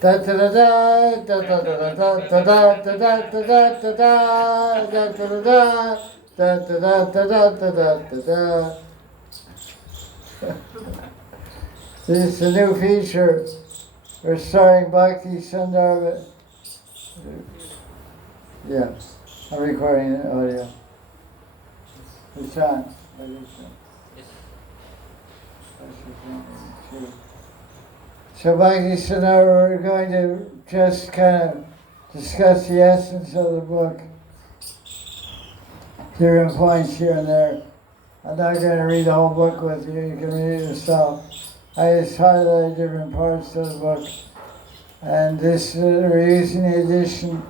Da da da da da da da da da da da da da da da da da da da. This is a new feature. We're starting Bhakti Sandarbha. Yeah, I'm recording the audio. It's on. So Bhakti Sandarbha, we're going to just kind of discuss the essence of the book. Different points here and there. I'm not going to read the whole book with you. You can read it yourself. I just highlighted different parts of the book. And this, we're using the edition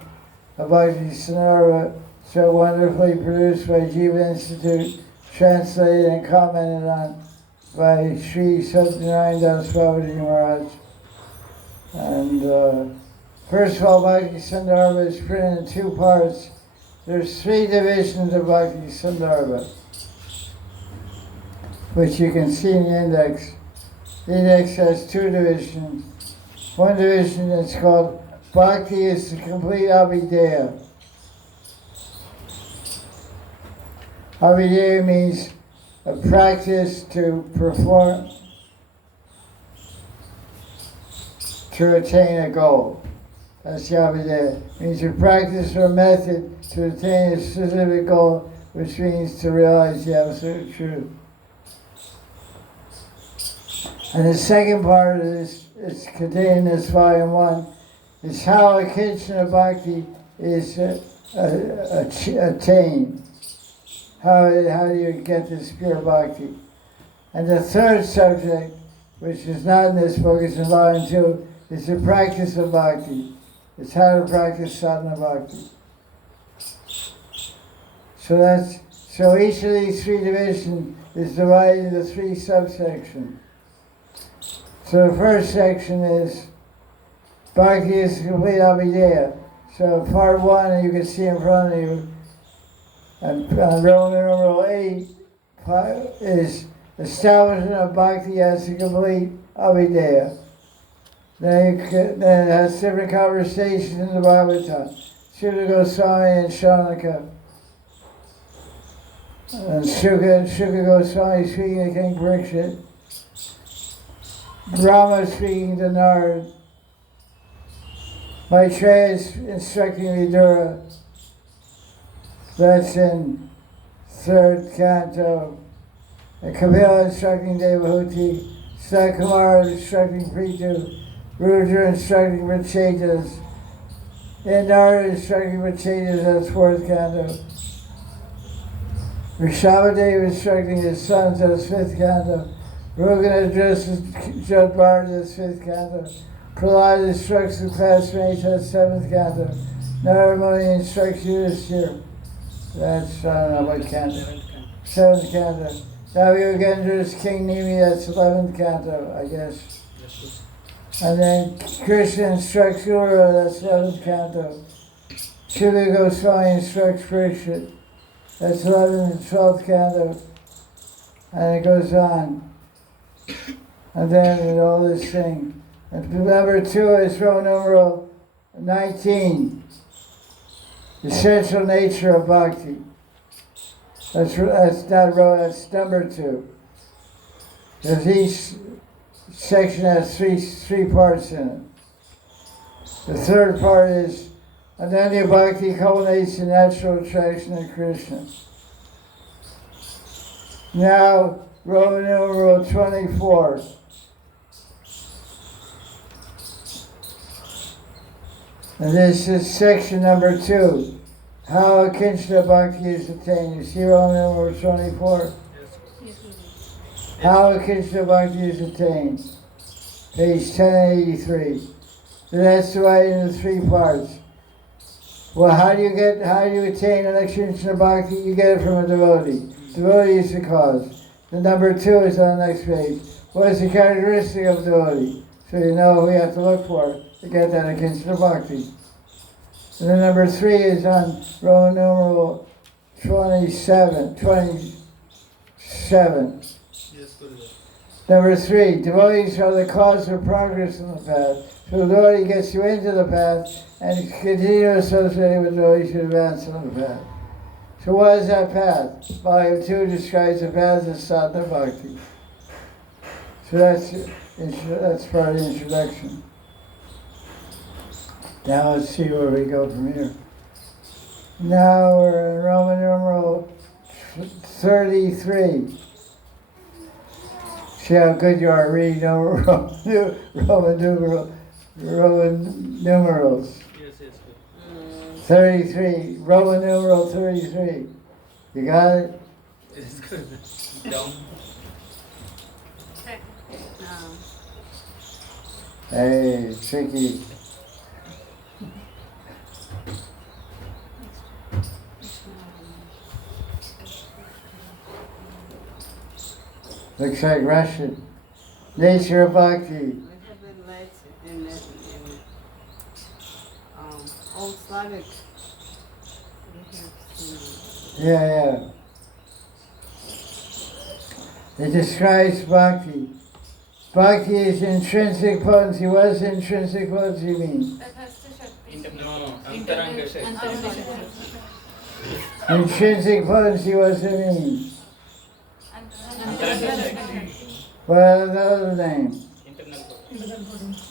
of Bhakti Sandarbha, so wonderfully produced by Jiva Institute, translated and commented on by Sri Satyanarayana Babaji Maharaj. And first of all, Bhakti Sandarbha is printed in two parts. There's three divisions of Bhakti Sandarbha, which you can see in the index. The index has two divisions. One division is called Bhakti is the complete Abhideya. Abhideya means a practice to perform, to attain a goal. That's the Abhideya. It means a practice or method to attain a specific goal, which means to realize the absolute truth. And the second part is contained in this volume 1, is how a Krishna Bhakti is attained. How do you get this pure Bhakti? And the third subject, which is not in this book, it's in volume 2, is the practice of Bhakti. It's how to practice sadhana Bhakti. So each of these three divisions is divided into three subsections. So the first section is Bhakti is complete Abhideya. So part 1, you can see in front of you, and Roman numeral 8 is establishment of Bhakti as a complete Abhideya. Then it has different conversations in the Bhagavatam. Sri Jiva Goswami and Shanaka. And Shuka Goswami speaking to King Parikshit. Brahma speaking to Narad. Maitreya is instructing Vidura. That's in 3rd canto. And Kapila instructing Devahuti. Sakumara instructing Prithu. Rudra instructing Rachetas. And Narad instructing Rachetas, that's 4th canto. Rishabhadeva instructing his sons, that's 5th canto. Rugan addresses Jadbharata, that's 5th canto. Prahlad instructs the classmates, that's 7th canto. Narad Muni instructs Yudhishthira. That's, I don't know what canto. 7th canto. Navyogendra is King Nimi, that's 11th canto, I guess. And then Krishna instructs Ura, that's 11th canto. Jiva Goswami instructs Parikshit, that's 11th and 12th canto. And it goes on. And then all this thing. And number 2 is Roman numeral 19. Essential nature of Bhakti. That's number 2. Because each section has three parts in it. The third part is Ananya Bhakti culminates in natural attraction to Krishna. Now, Roman numeral 24. And this is section number 2. How Krishna Bhakti is attained. You see Roman numeral 24? How Krishna Bhakti is attained. Page 1083. So that's divided into 3 parts. Well, how do you attain an Krishna Bhakti? You get it from a devotee. Devotee is the cause. The number 2 is on the next page. What is the characteristic of devotee? So you know who we have to look for to get that Krishna Bhakti. And the number 3 is on Roman numeral 27. Number 3, devotees are the cause of progress in the path. So the devotee gets you into the path and continue associating with devotees to advance on the path. So what is that path? Volume 2 describes the path of sadhana bhakti. So that's part of the introduction. Now let's see where we go from here. Now we're in Roman numeral 33. See how good you are reading Roman numerals. Yes. 33, Roman numeral 33. You got it? It's good. Down. Hey, tricky. Looks like Russian. Nature of Bhakti. It had been in Old Slavic. Yeah. It describes Bhakti. Bhakti is intrinsic potency. What does intrinsic potency mean? Intrinsic potency, what does it mean? Well, another name.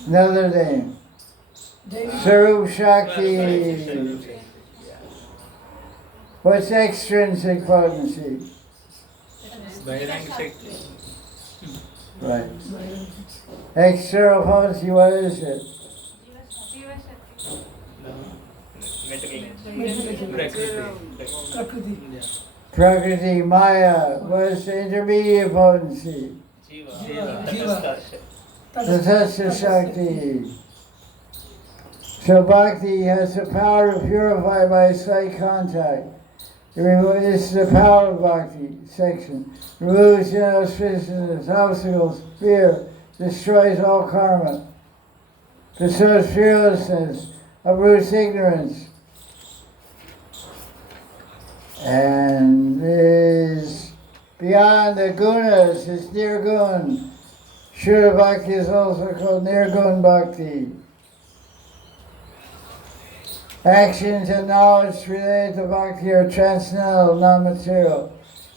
Another name. Sarup Shakti. What's extrinsic potency? Right. External potency, what is it? Prakriti, Maya. What is the intermediate potency? Tatastha Shakti. So Bhakti has the power to purify by slight contact. This is the power of Bhakti section. Removes inauspiciousness, obstacles, fear, destroys all karma. Bestows fearlessness, uproots ignorance. And is beyond the gunas, it's nirgun. Shuddha Bhakti is also called nirgun Bhakti. Actions and knowledge related to Bhakti are transcendental, non-material.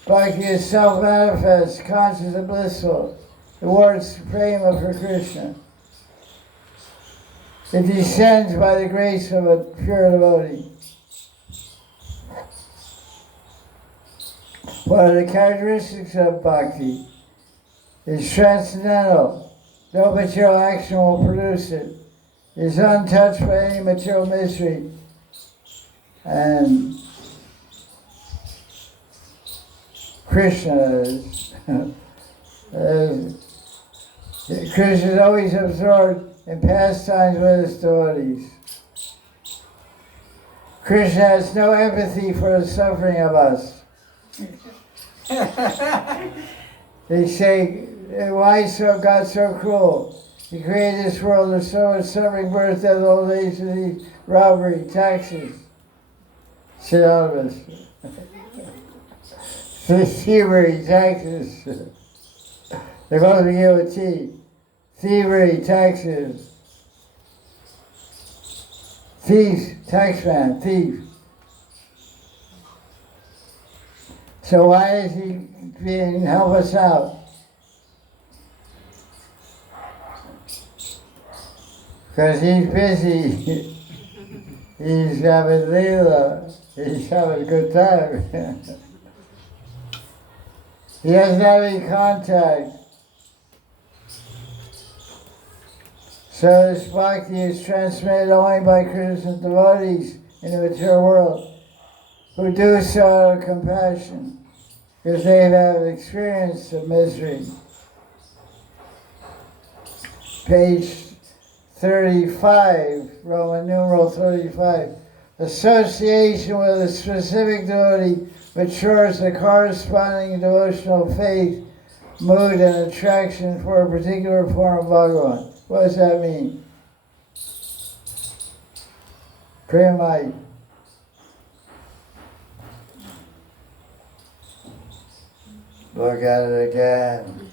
Bhakti is self-manifest, conscious and blissful, the word supreme of Krishna. It descends by the grace of a pure devotee. What are the characteristics of Bhakti? It's transcendental. No material action will produce it. It's untouched by any material misery. And Krishna is, Krishna is always absorbed in pastimes with his devotees. Krishna has no empathy for the suffering of us. They say, why is God so cruel? He created this world of so much suffering, birth, death, old age, disease, robbery, taxes. Synonymous. Thievery, taxes. They both begin with T. Thievery, taxes. Thief, taxman, thief. So why is he being help us out? Because he's busy. He's having Leela. He's having a good time. He doesn't have any contact. So this Bhakti is transmitted only by Krishna's devotees in the material world, who do so out of compassion, because they have experienced the misery. Page 35, Roman numeral 35. Association with a specific devotee matures the corresponding devotional faith, mood, and attraction for a particular form of Bhagavan. What does that mean? Premai. Look at it again.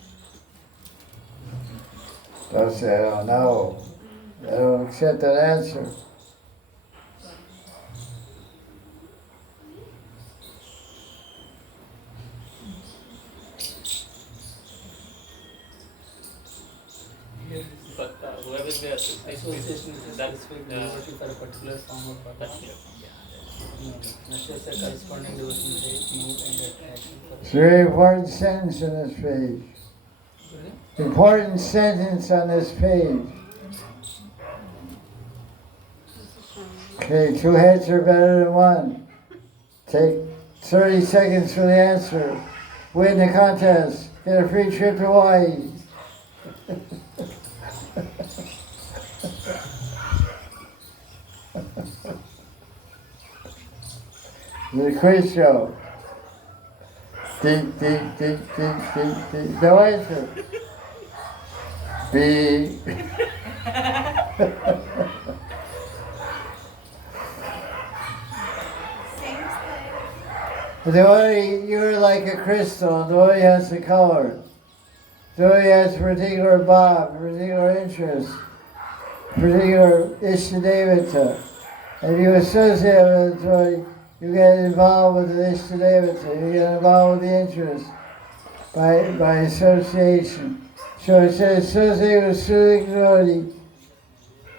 Don't say, I don't know. I don't accept that answer. But whoever the Association is that's specific devotee for a particular form of bhakti. Not just a corresponding devotion say move and attraction for It's a very important sentence on this page. Important sentence on this page. Okay, 2 heads are better than one. Take 30 seconds for the answer. Win the contest. Get a free trip to Hawaii. The quiz show. Ding, ding, ding, ding, ding, ding. No answer. B. The devotee, you're like a crystal. The devotee has a color. The devotee has a particular bhav, particular interest, particular ishtadevata. If you associate with the devotee, you get involved with the ishtadevata. You get involved with the interest by association. So it says, associate with Sri devotee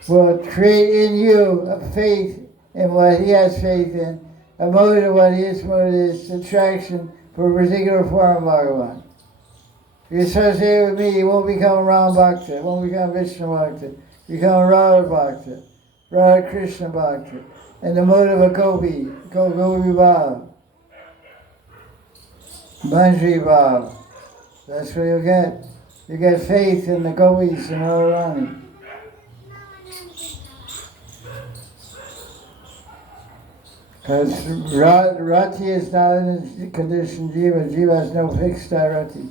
will create in you a faith in what he has faith in, a motive of what his motive is, attraction for a particular form of Bhagavan. If you associate with me, you won't become Ram Bhakta, you won't become Vishnu Bhakta, you become Radha Bhakta, Radha Krishna Bhakta, and the motive of Gopi, Gopi Bhav, Manjri Bhav. That's what you get. You get faith in the Gopis and Radharani. Because Rati is not in a condition Jiva. Jiva has no fixed Rati.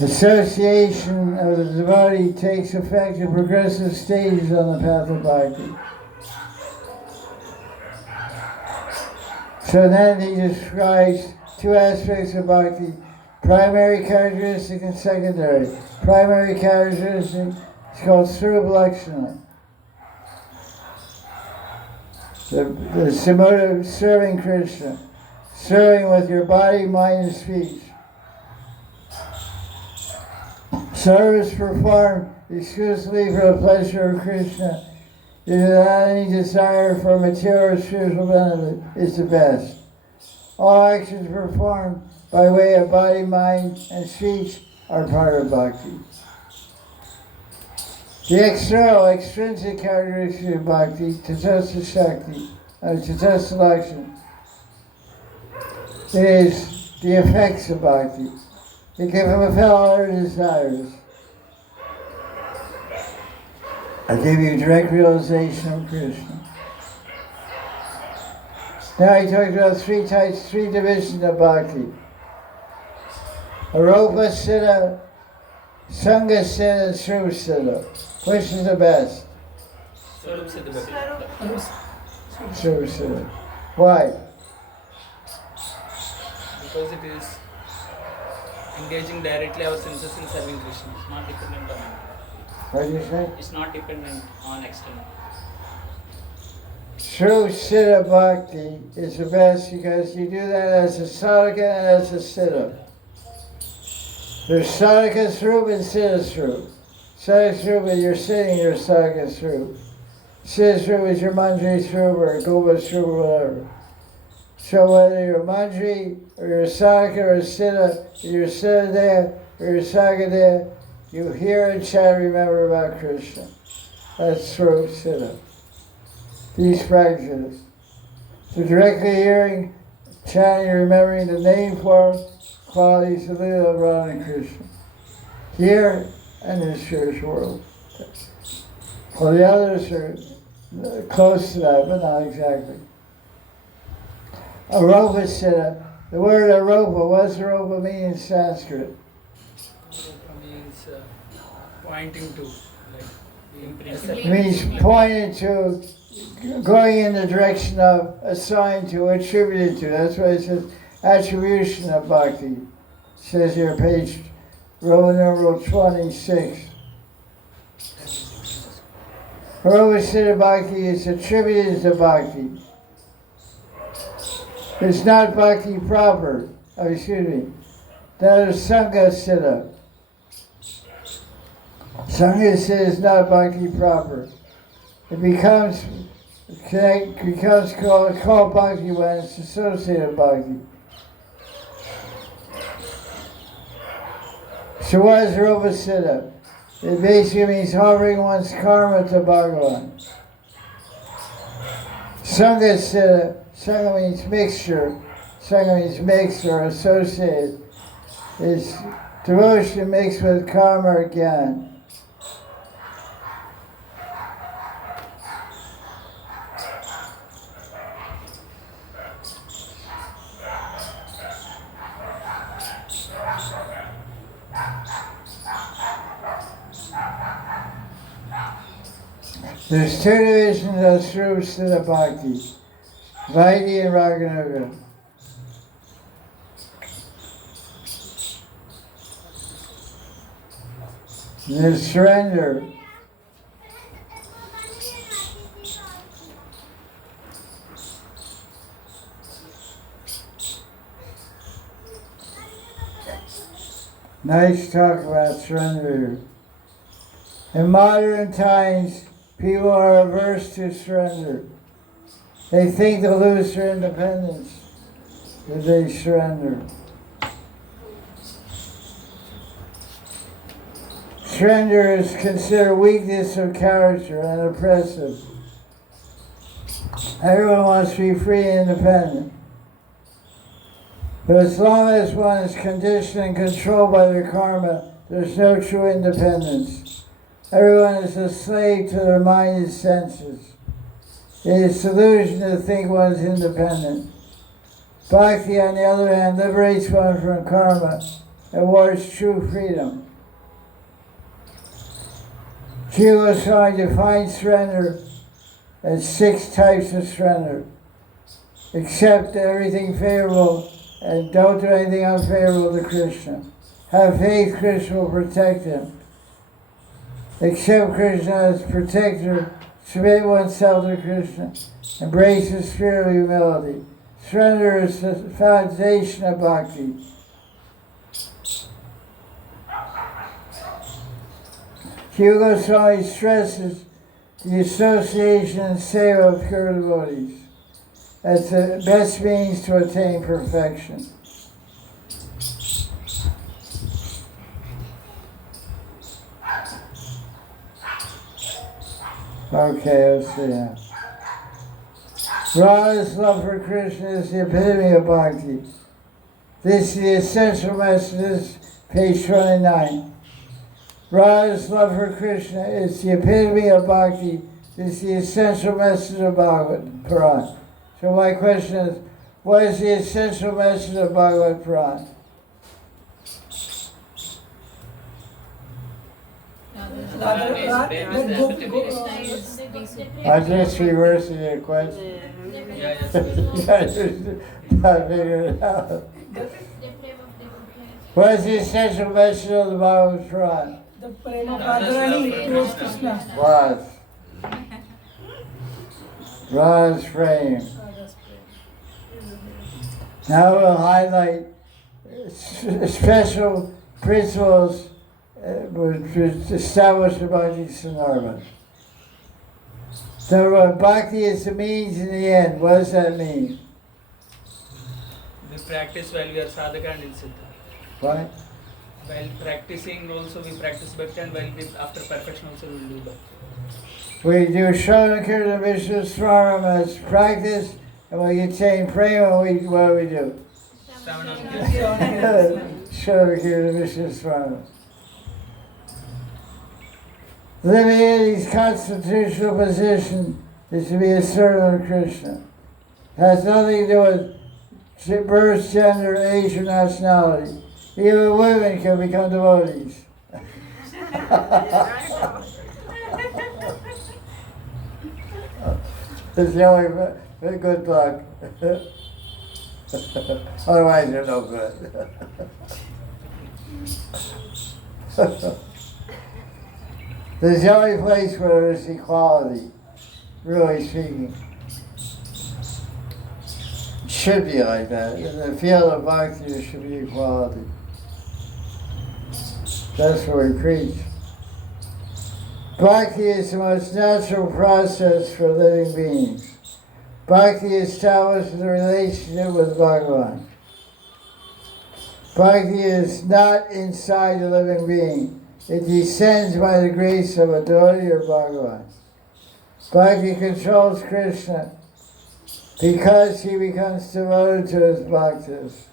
Association of the devotee takes effect at progressive stages on the path of bhakti. So then he describes 2 aspects of bhakti, primary characteristic and secondary. Primary characteristic is called Srupa Lakshana. The motive of serving Krishna, serving with your body, mind, and speech. Service performed exclusively for the pleasure of Krishna, without any desire for material or spiritual benefit, is the best. All actions performed by way of body, mind, and speech are part of bhakti. The external, extrinsic characteristic of bhakti, tatastha shakti, tatastha lakshana, is the effects of bhakti. It can fulfill all our desires. I give you direct realization of Krishna. Now he talks about 3 types, 3 divisions of bhakti. Aropa Siddha, Sangha Siddha, and Srupa Siddha. Which is the best? Swarup Siddha better. Srupa Siddha. Why? Because it is engaging directly our senses in serving Krishna. It's not dependent on anything. What do you say? It's not dependent on external. True Siddha Bhakti is the best because you do that as a sadhaka and as a siddha. There's sadhaka srupa and siddha srupa. Sadhaka srupa, you're sitting your sadhaka srupa. Siddha srupa is your manjri srupa or gopa srupa, whatever. So whether you're manjri or you're sadhaka or siddha, you're siddha there or you're sadhaka there, you hear and chant, remember about Krishna. That's srupa siddha. These practices. So directly hearing, chanting, remembering the name, form, qualities of Lila, Radha, and Krishna. Here and in the spiritual world. Well, the others are close to that, but not exactly. Aropa Siddha. The word aropa, what does aropa mean in Sanskrit? Aropa means pointing to, like It means pointing to, going in the direction of, assigned to, attributed to. That's why it says attribution of bhakti. says here, page Roman numeral 26. Rupa Siddha Bhakti is attributed to Bhakti. It's not Bhakti proper. Oh, excuse me. That is Sangha Siddha. Sangha Siddha is not Bhakti proper. It becomes called Bhakti when it's associated with Bhakti. So what is Rupa Siddha? It basically means offering one's karma to Bhagavan. Sangha Siddha, Sangha means mixture. Sangha means mixed or associated. It's devotion mixed with karma or gyan. There's two divisions of Sri Siddha Bhakti, Vaidhi and Raganuga. There's surrender. Nice talk about surrender. In modern times, people are averse to surrender. They think they'll lose their independence if they surrender. Surrender is considered weakness of character and oppressive. Everyone wants to be free and independent. But as long as one is conditioned and controlled by their karma, there's no true independence. Everyone is a slave to their mind and senses. It is delusion to think one is independent. Bhakti, on the other hand, liberates one from karma and awards true freedom. Jiva Goswami defines surrender as 6 types of surrender. Accept everything favorable and don't do anything unfavorable to Krishna. Have faith Krishna will protect him. Accept Krishna as protector, submit oneself to Krishna, embrace the spirit of humility. Surrender is the foundation of bhakti. Jiva Goswami stresses the association and seva of pure devotees as the best means to attain perfection. Okay, let's see now. Radha's love for Krishna is the epitome of bhakti. This is the essential message, page 29. Radha's love for Krishna is the epitome of bhakti. This is the essential message of Bhagavad Puran. So my question is, what is the essential message of Bhagavad Puran? I'm just reversing your question. I figured it out. What is the essential message of the Bhagavad Puran? The prema of Radharani towards Krishna. Radha's frame. Now we'll highlight special principles which was established by Bhakti Sandarbha. So bhakti is the means in the end. What does that mean? We practice while we are sadhaka and in siddha. What? While practicing also we practice bhakti, and while we, after perfection also we will do bhakti. We do Shravana Kirtan Vishnu Swaram as practice, and we attain prema, what do we do? Shravana Kirtan Vishnu Swaram. Living in his constitutional position is to be a servant of Krishna. It has nothing to do with birth, gender, age, or nationality. Even women can become devotees. It's the only good luck. Otherwise, they're no good. This is the only place where there's equality, really speaking. It should be like that. In the field of bhakti, there should be equality. That's what we preach. Bhakti is the most natural process for living beings. Bhakti establishes a relationship with Bhagavan. Bhakti is not inside the living being. It descends by the grace of a devotee or Bhagavan. Bhakti controls Krishna because he becomes devoted to his bhaktas.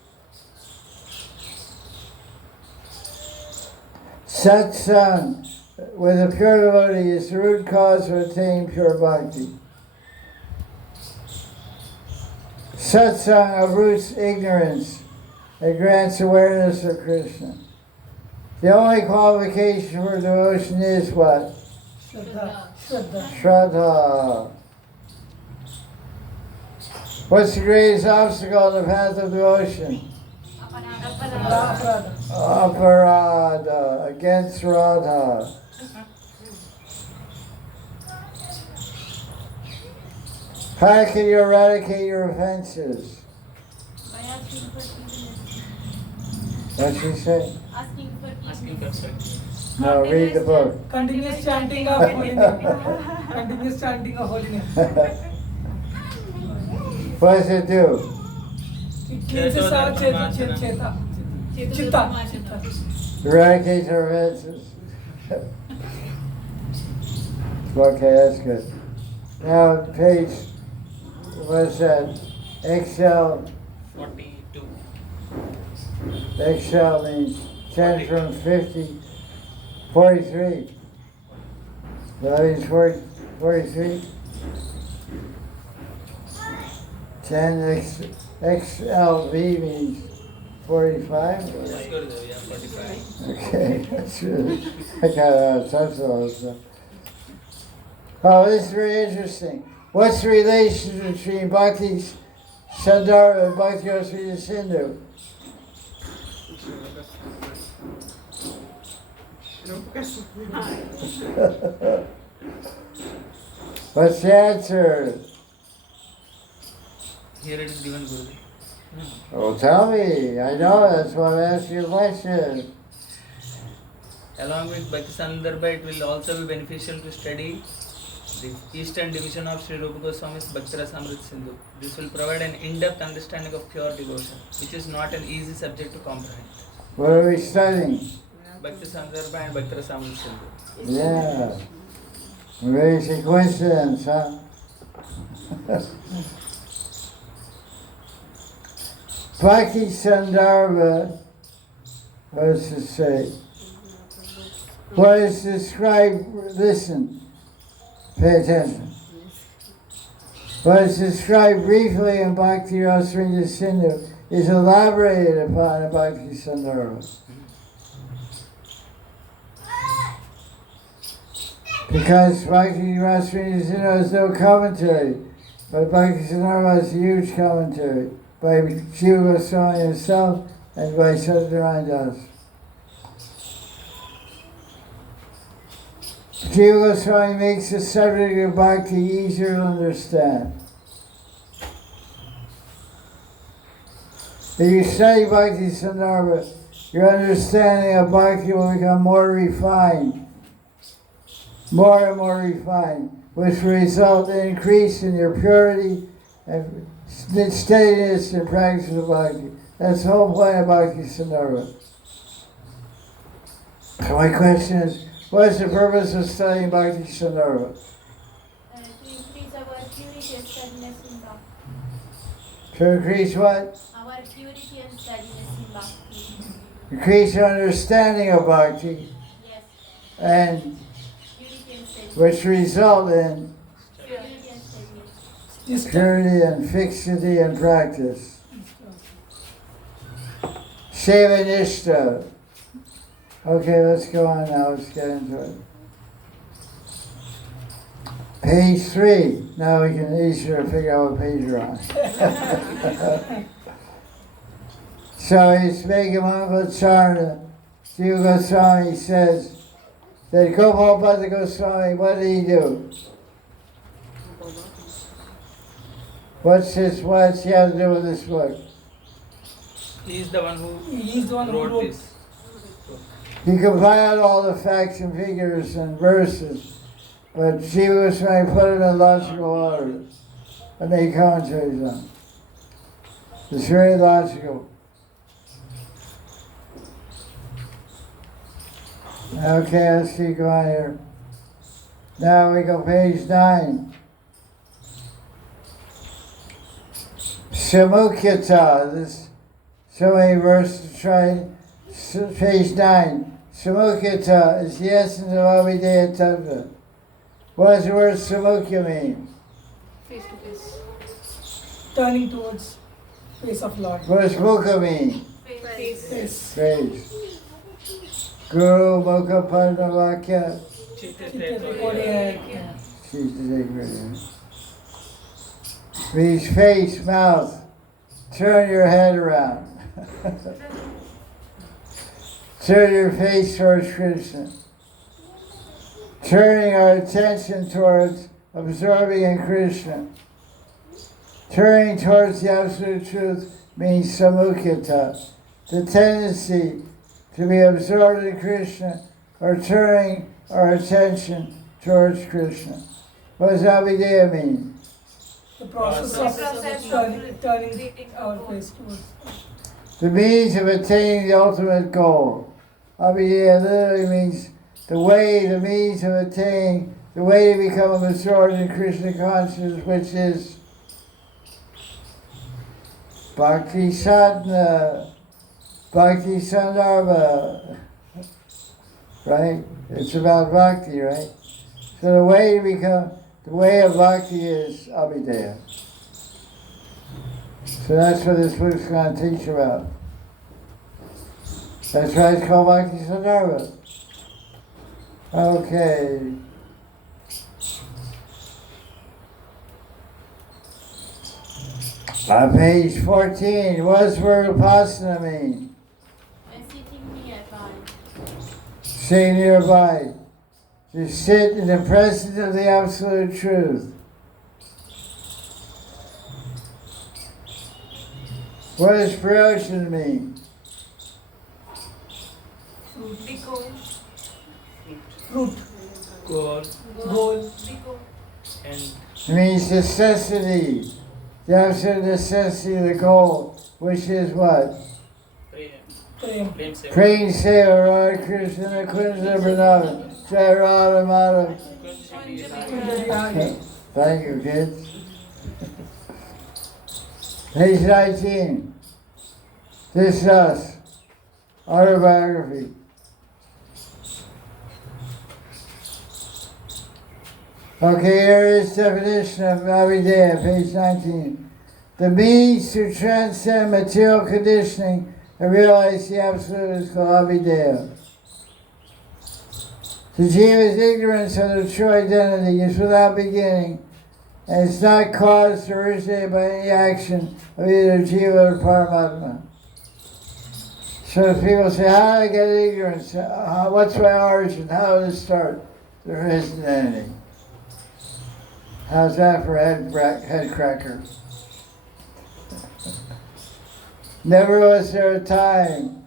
Satsang with a pure devotee is the root cause of attaining pure bhakti. Satsang uproots ignorance and grants awareness of Krishna. The only qualification for devotion is what? Shraddha. What's the greatest obstacle on the path of devotion? Aparada, against Radha. How can you eradicate your offenses? What'd she say? Asking for forgiveness. No, read the book. Continuous chanting of holiness. Continuous chanting of holiness. What does it do? It cleanses our chitta. Eradicates our offenses. Okay, that's good. Now, page, what's that? XL. 42. XL means 10 from 50, 43. That means 43. 10 XLV means 45. Yes, Gurudev, yeah, 45. Okay, that's really, I got out of touch with all this stuff. Oh, this is very interesting. What's the relation between Bhakti Sandarbha and Bhakti Goswami Sindhu? What's the answer? Here it is given, Gurudev. Oh, tell me. I know, that's why I'm asking you a question. Along with Bhakti Sandarbha, it will also be beneficial to study the Eastern division of Sri Rupa Goswami's Bhakti Rasamrita Sindhu. This will provide an in-depth understanding of pure devotion, which is not an easy subject to comprehend. What are we studying? Bhakti Sandarbha and Bhakti Rasamrita Sindhu. Yeah. Amazing coincidence, huh? Bhakti Sandarbha, what does it say? What is described, listen, pay attention. What is described briefly in Bhakti Rasamrita Sindhu is elaborated upon in Bhakti Sandarbha. Because Bhakti Rasamrita Sindhu has no commentary, but Bhakti Sandarbha has a huge commentary by Jiva Goswami himself and by Sanatana Das. Jiva Goswami makes the subject of bhakti easier to understand. If you study Bhakti Sandarbha, your understanding of bhakti will become more refined, more and more refined, which will result in an increase in your purity and steadiness in practice of bhakti. That's the whole point of Bhakti Sandarbha. So my question is, what is the purpose of studying Bhakti Sandarbha? To increase our purity and steadiness in bhakti. To increase what? Our purity and steadiness in bhakti. Increase your understanding of bhakti, Yes. and Purity and steadiness. which result in Purity and steadiness. purity and fixity and practice. Sheva Nishta. Okay, let's go on now. Let's get into it. Page 3. Now we can easier figure out what page you're on. So he's making Mangalacharna Jiva Goswami says that Gopal Goswami, what did he do? What's he have to do with this book? He is the one who He is the one who wrote wrote. this. He compiled all the facts and figures and verses, but Jiva Goswami put them in logical order and made commentaries on them. It's very logical. Okay, let's keep going here. Now we go page 9. Samukhya. This so many verses to try. Page 9. Samukhya is the essence of Abhideya Tattva. What does the word Samukhya mean? Face to face. Turning towards face of Lord. What does Mukha mean? Face. Face. Face. Guru Mukha Parnavakya. Means face, mouth. Turn your head around. Turn your face towards Krishna. Turning our attention towards absorbing in Krishna. Turning towards the absolute truth means samukhya. The tendency to be absorbed in Krishna or turning our attention towards Krishna. What does Abhideya mean? The process of turning our face towards. The means of attaining the ultimate goal. Abhideya literally means the way, the means of attaining, the way to become absorbed in Krishna consciousness, which is Bhakti Sadhana, Bhakti Sandarbha, right? It's about bhakti, right? So the way of bhakti is Abhideya. So that's what this book's going to teach about. That's why it's called Bhakti Sandarbha. Okay. On page 14, what does the word Upasana mean? Sitting nearby. Stay nearby. To sit in the presence of the absolute truth. What does Prayojan mean? Fruit. Goal Goal. and It means necessity. The absolute necessity of the goal, which is what? Prem. Praying Seva Radha Krishna Kunja Vrindavan Jai Radha Madhav. Thank you, kids. Page 19. This is us. Autobiography. Okay, here is definition of Abhideya, page 19. The means to transcend material conditioning and realize the absolute is called Abhideya. The jiva's ignorance of the true identity is without beginning, and it's not caused or originated by any action of either jiva or Paramatma. So if people say, how did I get ignorance? What's my origin? How did it start? There isn't any. How's that for head cracker? Never was there a time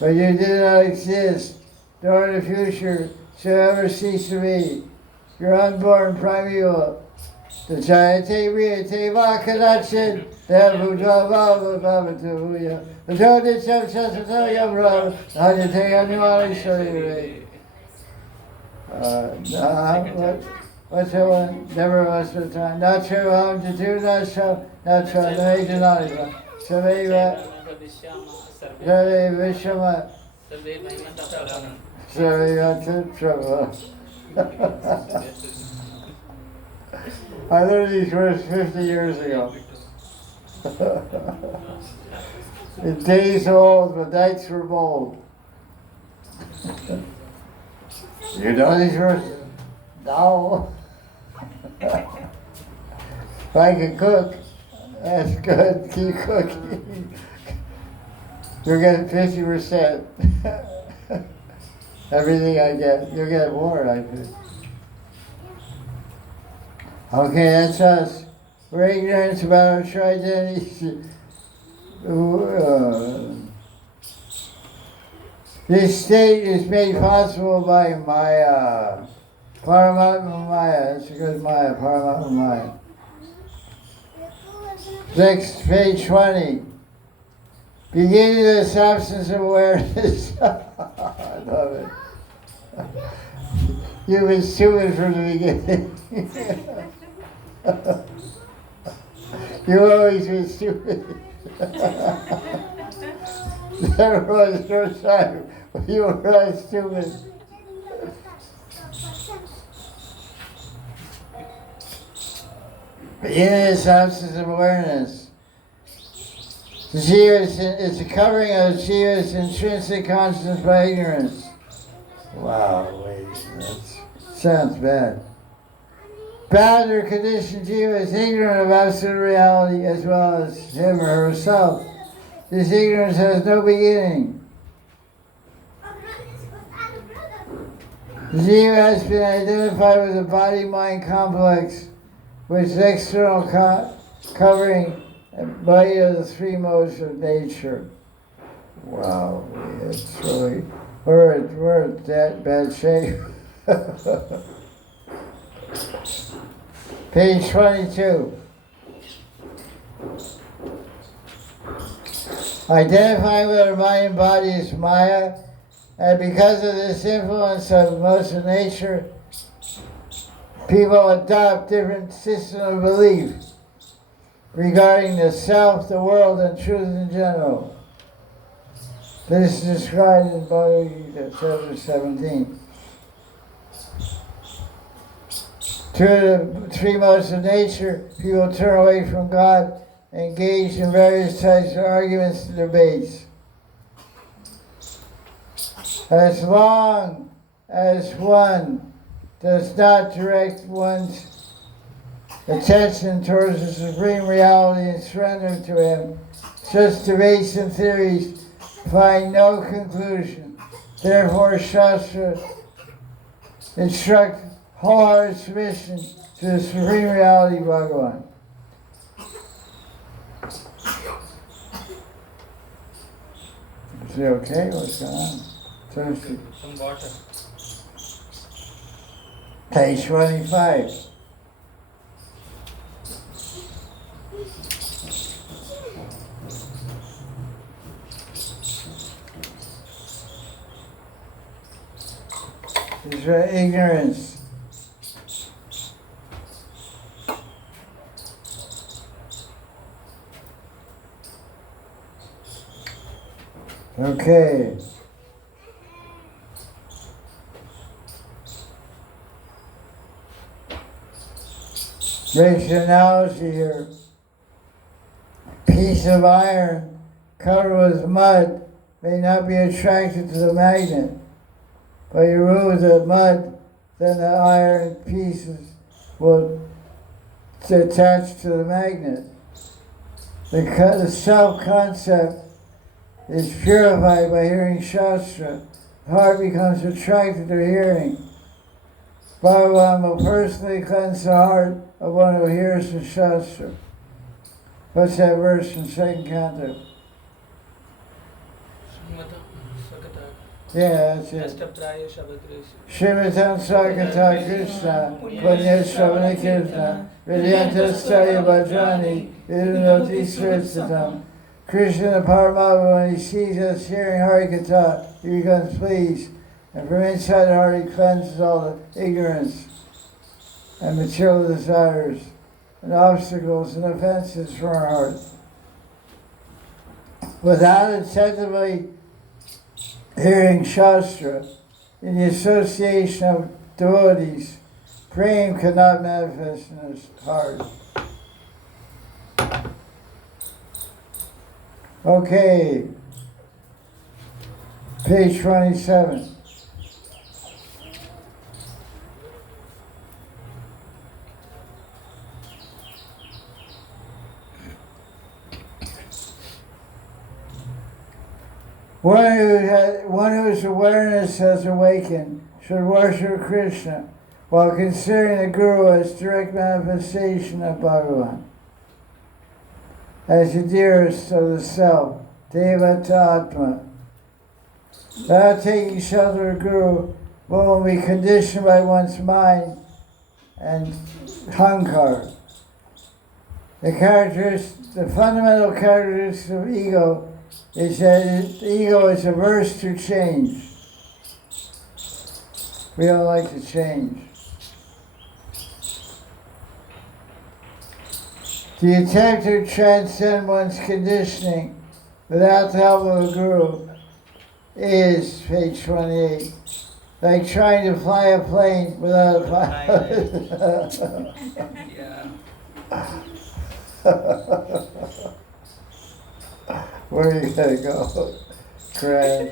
when you did not exist, nor in the future shall ever cease to be. You're unborn primeval. The Jayate Riyate Vakadachin, Devudavavavavatuya, the Jodisham Shasatoya Brava, Hajate Anumari Sharire. What's the one? Never was the time. Not true, I'm to do not so, not true, no, he did not. Saveva, Sare Vishama, Saveva Trouble. I learned these words 50 years ago. In days old, but nights were bold. You know these words? No. If I can cook, that's good. Keep cooking. You'll get 50%. Everything I get, you'll get more, I think. Okay, that's us. We're ignorant about our true identity. This state is made possible by Maya. Paramatma Maya. That's a good Maya. Paramatma Maya. Next, page 20. Beginning of the substance of awareness. I love it. You've been stupid from the beginning. You've always been stupid. There was no time when you were not stupid. Beginning of the substance of awareness. It's a covering of Jiva's intrinsic consciousness by ignorance. Wow, wait, that sounds bad. Bound or conditioned Jiva is ignorant of absolute reality as well as him or herself. This ignorance has no beginning. Jiva has been identified with the body-mind complex, which is external covering by the three modes of nature. Wow, it's really, we're in that bad shape. Page 22. Identifying with our mind and body is Maya, and because of this influence of modes of nature, people adopt different systems of belief regarding the self, the world, and truth in general. This is described in Bhagavad Gita, chapter 17. Through the three modes of nature, people turn away from God and engage in various types of arguments and debates. As long as one does not direct one's attention towards the supreme reality and surrender to Him, such debates and theories find no conclusion. Therefore, Shastra instructs wholehearted submission to the supreme reality, Bhagavan. Is it okay? What's going on? Thirsty. Some water. Page 25. This is ignorance. Okay. Makes an analogy here. Piece of iron covered with mud may not be attracted to the magnet, but you remove the mud, then the iron pieces will attach to the magnet. The self-concept is purified by hearing Shastra. The heart becomes attracted to hearing. Bhagavan will personally cleanse the heart of one who hears the Shastra. What's that verse in 2nd canto? Yeah, that's it. Shrimatam Sakata Krishna, Punyashravana Kirtana, Vidyantasthaya Bhajani, Vidyanoti Sritsatam. Krishna the Paramatma, when he sees us hearing Harikatha, he becomes pleased, and from inside the heart he cleanses all the ignorance and material desires and obstacles and offenses from our heart. Without attentively hearing Shastra, in the association of devotees, prema cannot manifest in his heart. Okay, page 27. One whose awareness has awakened should worship Krishna while considering the Guru as direct manifestation of Bhagavan, as the dearest of the self, Devata Atma. Without taking shelter of the Guru, one will be conditioned by one's mind and hankar. The fundamental characteristic of ego is that the ego is averse to change. We don't like to change. The attempt to transcend one's conditioning without the help of a guru is, page 28, like trying to fly a plane without a pilot. Yeah. Where are you gonna go? Crash.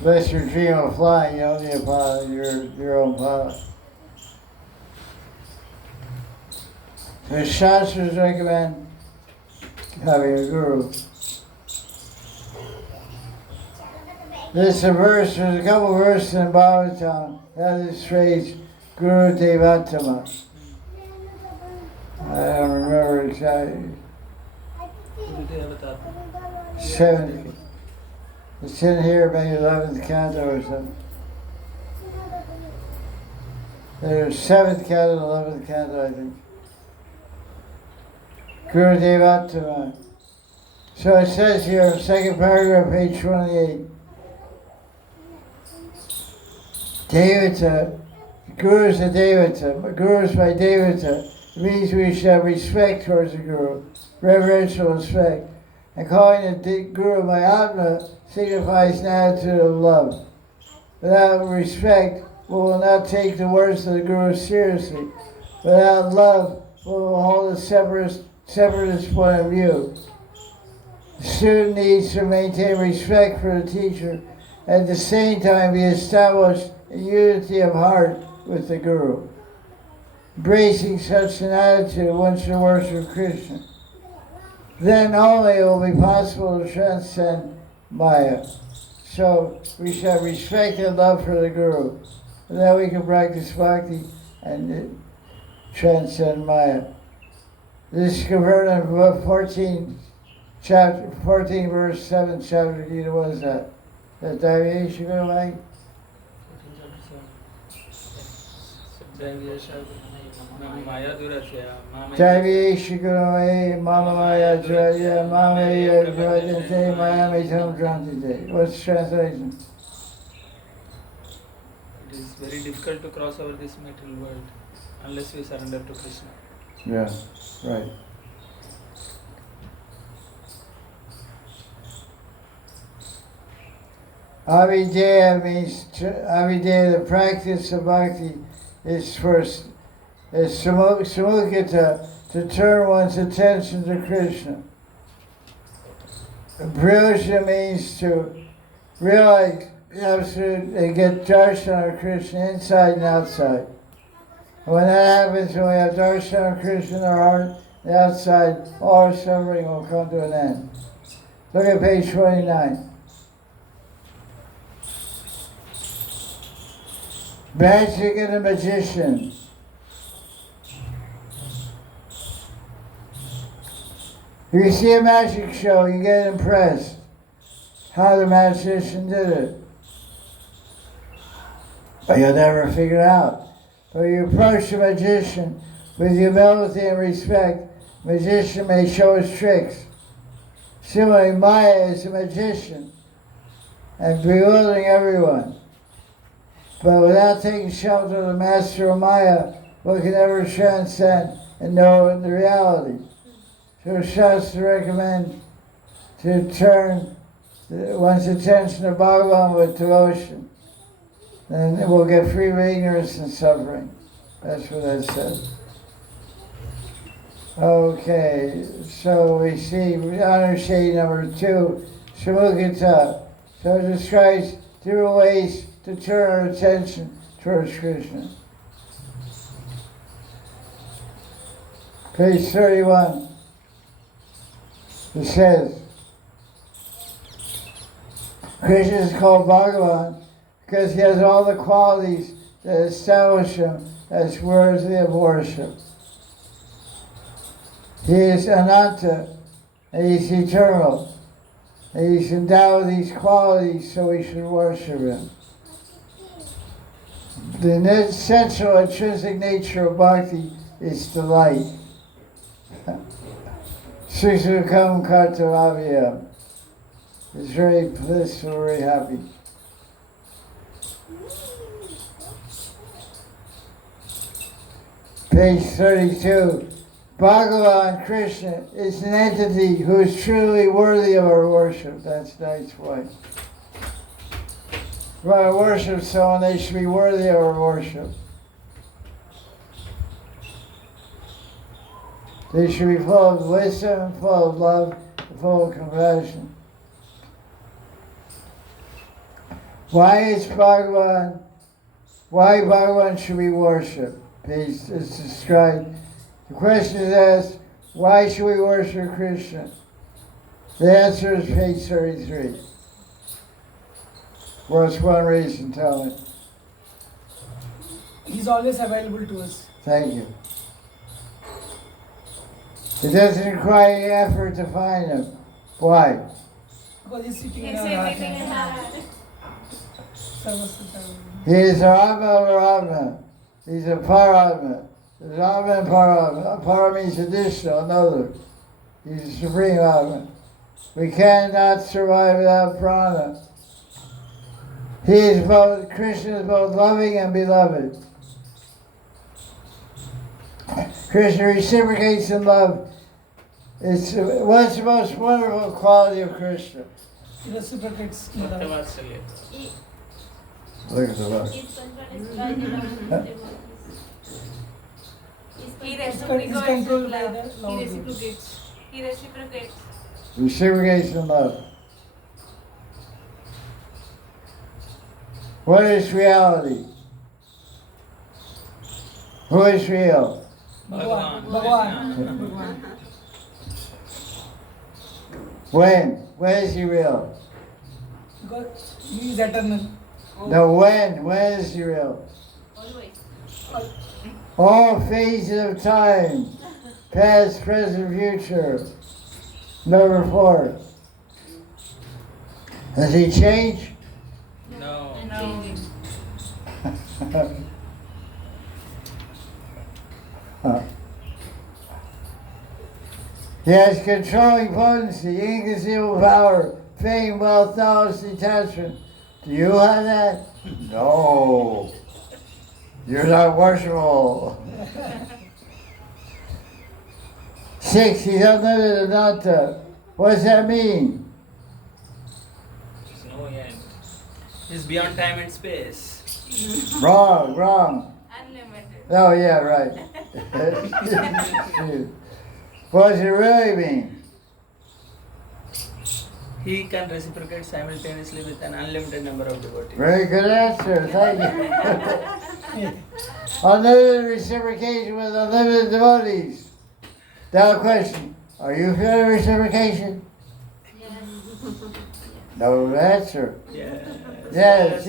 Unless you dream of flying, you don't need a pilot, your own pilot. The Shastras recommend having a guru. There's a couple verses in Bhagavatam that is phrase Guru Devatama. I don't remember exactly. 70. It's in here, maybe 11th canto or something. There's 7th canto, 11th canto, I think. Guru Devatama. So it says here, second paragraph, page 28. Devata, Guru is a Devata. Guru is by Devata. It means we should have respect towards the Guru, reverential respect. And calling the Guru my Atma signifies an attitude of love. Without respect, we will not take the words of the Guru seriously. Without love, we will hold a separatist point of view. The student needs to maintain respect for the teacher, at the same time be established in unity of heart with the Guru. Embracing such an attitude, one should worship Krishna. Then only it will be possible to transcend Maya. So we should have respect and love for the Guru. And then we can practice bhakti and transcend Maya. This is confirmed in 14 verse 7 chapter Gita. What is that? That Daivi you gonna like? Daivi Shikuramai Mama Maya Jaya Mama Jayante Miami Tom Drantite. What's the translation? It is very difficult to cross over this material world unless we surrender to Krishna. Yeah, right. Avideya means Avideya, the practice of bhakti is first samukata, to turn one's attention to Krishna. Prayoja means to realize absolute and get darshan of Krishna inside and outside. And when that happens, when we have darshan of Krishna in our heart, the outside, all our suffering will come to an end. Look at page 29. Magic and the magician. If you see a magic show, you get impressed how the magician did it. But you'll never figure it out. But you approach the magician with humility and respect, the magician may show his tricks. Similarly, Maya is a magician and bewildering everyone. But without taking shelter of the master of Maya, one can never transcend and know the reality. So Shastra recommend to turn one's attention to Bhagavan with devotion. And we'll get free of ignorance and suffering. That's what that says. Okay, so we see honor shade number 2, Samukata. So it describes different ways to turn our attention towards Krishna. Page 31. It says, Krishna is called Bhagavan because he has all the qualities that establish him as worthy of worship. He is Ananta, and he's eternal. And he's endowed with these qualities, so we should worship him. The essential intrinsic nature of bhakti is delight. Sukham kartavya. It's very blissful, very happy. Page 32. Bhagavan Krishna is an entity who is truly worthy of our worship. That's nice point. We want to worship someone, they should be worthy of our worship. They should be full of wisdom, full of love, full of compassion. Why Bhagavan should be worshipped? It's described. The question is asked, why should we worship Krishna? The answer is page 33. What's one reason? Tell me. He's always available to us. Thank you. It doesn't require any effort to find him. Why? Because he's sitting in He's our heart. everything in our heart. He is Atma or Atma. He's a Paratma. There's Atma and Paratma. Para means additional, another. He's the supreme Atma. We cannot survive without prana. Krishna is both loving and beloved. Krishna reciprocates in love. What's the most wonderful quality of Krishna? He reciprocates in Bhakti love. Vatsalya. Look at the love. His control is by the love of devotees. He He's reciprocates controlled with by love. the love. He reciprocates. He reciprocates. Reciprocates in love. What is reality? Who is real? Bhagavan. Bhagavan. Bhagavan. When? When is he real? Because he is eternal. No, when? When is he real? Always. All phases of time. Past, present, future. Number 4. Has he changed? No. Unchanging. He has controlling potency, inconceivable power, fame, wealth, knowledge, detachment. Do you have that? No. You're not worshipable. 6, he's unlimited anatta. What does that mean? There's no end. He's beyond time and space. Wrong. Unlimited. Oh, yeah, right. What does it really mean? He can reciprocate simultaneously with an unlimited number of devotees. Very good answer, thank you. Unlimited reciprocation with unlimited devotees. Now question, are you for reciprocation? Yes. No answer. Yes. Yes.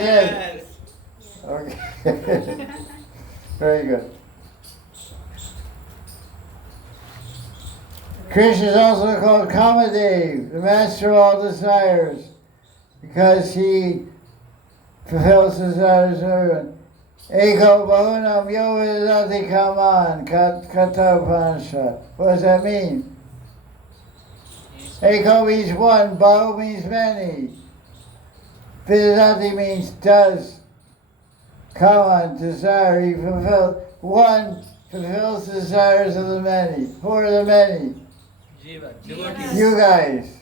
Yes. Okay. Very good. Krishna is also called Kamadev, the master of all desires, because he fulfills the desires of everyone. Eko bahunam yovedati kaman kata upanishad. What does that mean? Eko means one, bahu means many. Vidati means does. Kaman, desire. He fulfills one, fulfills the desires of the many. Who are the many? Jiva, devotees. You guys.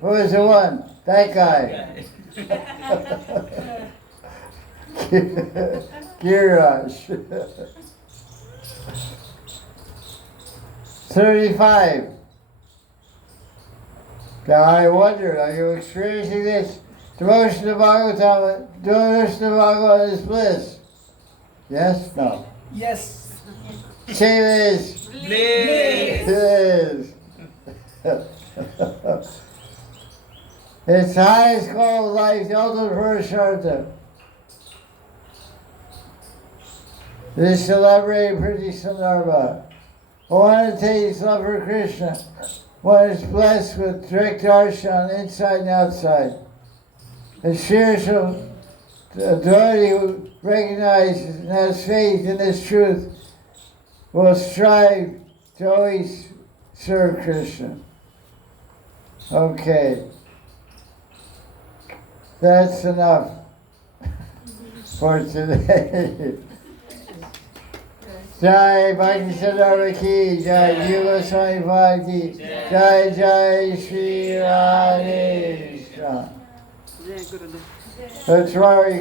Who is the one? That guy. Giraj. 35. Now I wonder, are you experiencing this? Devotion to Bhagavatam, devotion to Bhagavatam is bliss. Yes? No. Yes. Chivas. Bliss. Its highest goal of life, the ultimate Purushartha. This celebrated Bhakti Sandarbha. One attains love for Krishna. One is blessed with direct darshan inside and outside. The spiritual devotee who recognizes and has faith in this truth will strive to always serve Krishna. Okay. That's enough for today. Jai Bhakti Sandarbha ki, Jai Jiva Goswami Bhakti, Jai Jai Sri Radhe Krishna. Jai Gurudev. So tomorrow